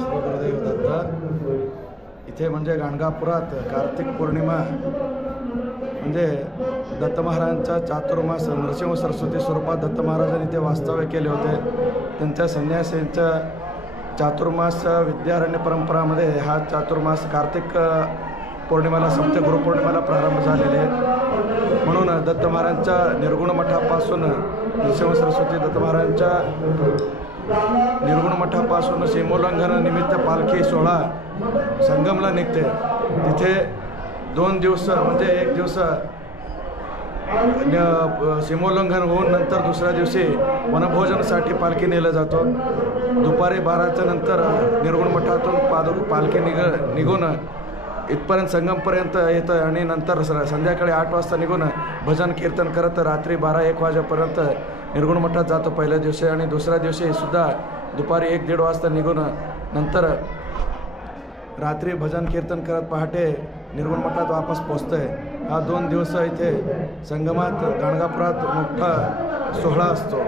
श्री गुरुदेव दत्त। इथे म्हणजे गाणगापुरात कार्तिक पौर्णिमा म्हणजे दत्त महाराजांचा चातुर्मास नरसिंह सरस्वती स्वरूपात दत्त महाराजांनी इथे वास्तव्य केले होते। त्यांच्या संन्यासींच्या चातुर्मास विद्यारण्य परंपरामध्ये हा चातुर्मास कार्तिक पौर्णिमेला सप्त गुरुपौर्णिमेला प्रारंभ झालेले आहे। म्हणून दत्त महाराजांच्या निर्गुण मठापासून नरसिंह सरस्वती दत्त महाराजांच्या निर्गुण मठापासून सीमोल्लंघन निमित्त पालखी सोहळा संगमला निघते। तिथे 2 दिवस म्हणजे 1 दिवस सीमोल्लंघन होऊन नंतर दुसऱ्या दिवशी वनभोजनासाठी पालखी नेलं जातो। दुपारी 12च्या नंतर निर्गुण मठातून पालखी निघून इथपर्यंत संगमपर्यंत येतं आणि नंतर संध्याकाळी 8 वाजता निघून भजन कीर्तन करत रात्री 12-1 वाजेपर्यंत निर्गुण मठात जातो पहिल्या दिवशी, आणि दुसऱ्या दिवशी सुद्धा दुपारी 1-1:30 वाजता निघून नंतर रात्री भजन कीर्तन करत पहाटे निर्गुण मठात वापस पोचतंय। हा 2 दिवस इथे संगमात गाणगापुरात मोठा सोहळा असतो।